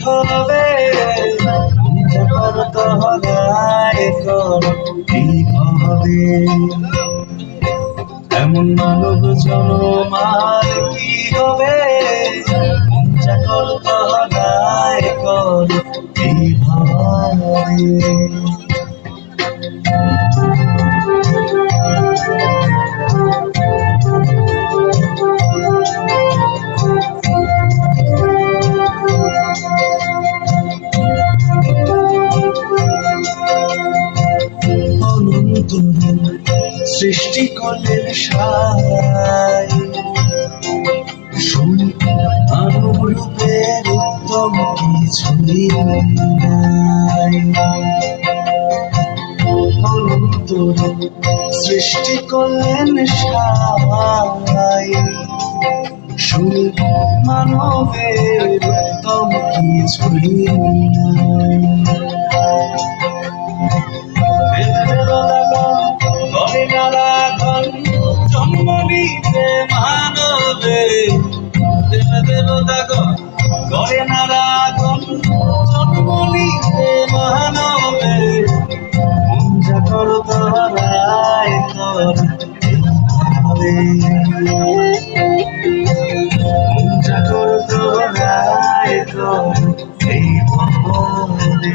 হবে কি হবে এমন মানব জনম আর কি হবে চাকর তলায় কর কি হবে সৃষ্টি করলেন সাই মানব রূপের উত্তম কিছুই নাই সৃষ্টি করলেন সাই মানবের উত্তম কিছুই নাই জন্ম নিতে মানবে করে নারাগণ জন্ম নিতে মানবে যা কর তরায় কর যা কর তরায় কর এই ভবে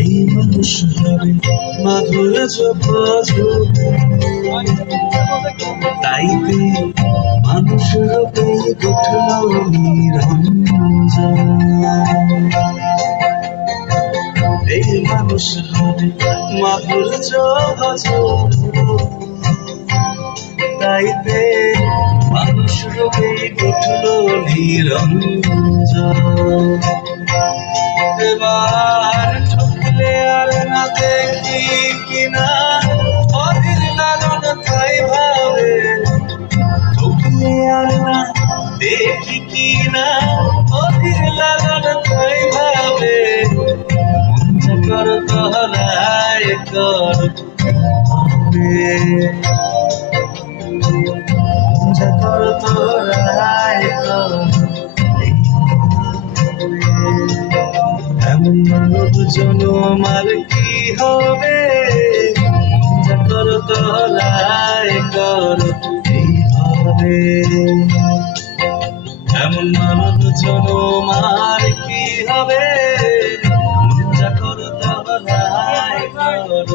এই মানুষ হবে মাধুর তাইতে মানুষ রূপে উঠল নিরঞ্জন এই মানুষ হবে মাধুর তাইতে মানুষ রূপে উঠল নিরঞ্জন এবার ঠকলে আর না দেখি কিনা অধীর লালন তাই ভাবে ঠকলে আর না দেখি কিনা অধীর লালন তাই ভাবে মঞ্জা কর তলায় কর মঞ্জা কর তলায় কর এমন মানব জনম আর কি হবে যা কর তলায় কর এই হবে এমন মানব জনম আর কি হবে যা কর তলায় কর